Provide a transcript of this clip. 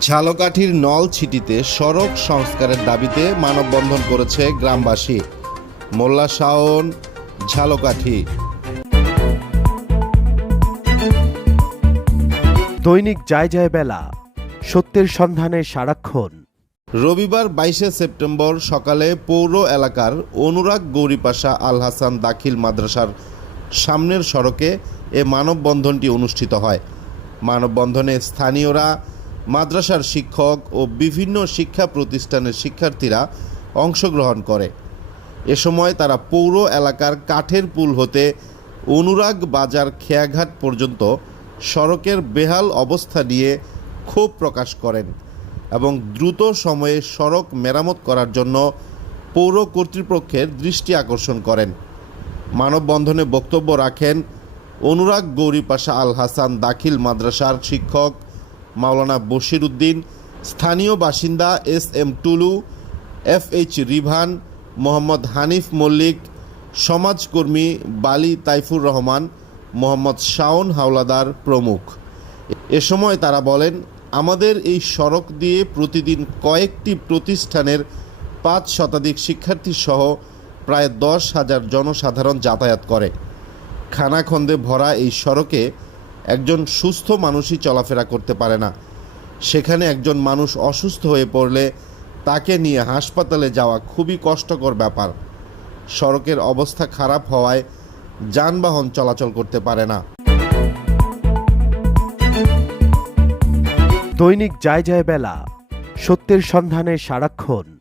ঝালকাঠির নলছিটিতে সড়ক সংস্কারের দাবিতে মানববন্ধন করেছে গ্রামবাসী। মোল্লা শাওন ঝালকাঠি। দৈনিক যায় যায় বেলা সত্যের সন্ধানে সারাক্ষণ। রবিবার বাইশে সেপ্টেম্বর সকালে পৌর এলাকার অনুরাগ গৌরীপাশা আল হাসান দাখিল মাদ্রাসার সামনের সড়কে এ মানববন্ধনটি অনুষ্ঠিত হয়। মানববন্ধনে স্থানীয়রা মাদ্রাসার শিক্ষক ও বিভিন্ন শিক্ষা প্রতিষ্ঠানের শিক্ষার্থীরা অংশগ্রহণ করে। এ সময় তারা পৌর এলাকার কাঠের পুল হতে অনুরাগ বাজার খেয়াঘাট পর্যন্ত সড়কের বেহাল অবস্থা নিয়ে ক্ষোভ প্রকাশ করেন এবং দ্রুত সময়ে সড়ক মেরামত করার জন্য পৌর কর্তৃপক্ষের দৃষ্টি আকর্ষণ করেন। মানববন্ধনে বক্তব্য রাখেন অনুরাগ গৌরীপাশা আল হাসান, দাখিল মাদ্রাসার শিক্ষক মাওলানা বশির উদ্দিন, স্থানীয় বাসিন্দা S M Tulu, F H Rivan, Mohammad Hanif Mallick, সমাজকর্মী বালি তাইফুর রহমান, মোহাম্মদ শাওন হাওলাদার প্রমুখ। এ সময় তারা বলেন, আমাদের এই সড়ক দিয়ে প্রতিদিন কয়েকটি প্রতিষ্ঠানের পাঁচ শতাধিক শিক্ষার্থী সহ প্রায় দশ হাজার জনসাধারণ যাতায়াত করে। খানাখন্দে ভরা এই সড়কে একজন সুস্থ মানুষই চলাফেরা করতে পারে না। সেখানে একজন মানুষ অসুস্থ হয়ে পড়লে তাকে নিয়ে হাসপাতালে যাওয়া খুবই কষ্টকর ব্যাপার। সড়কের অবস্থা খারাপ হওয়ায় যানবাহন চলাচল করতে পারে না। দৈনিক যায় যায় বেলা, সত্যের সন্ধানে সারাক্ষণ।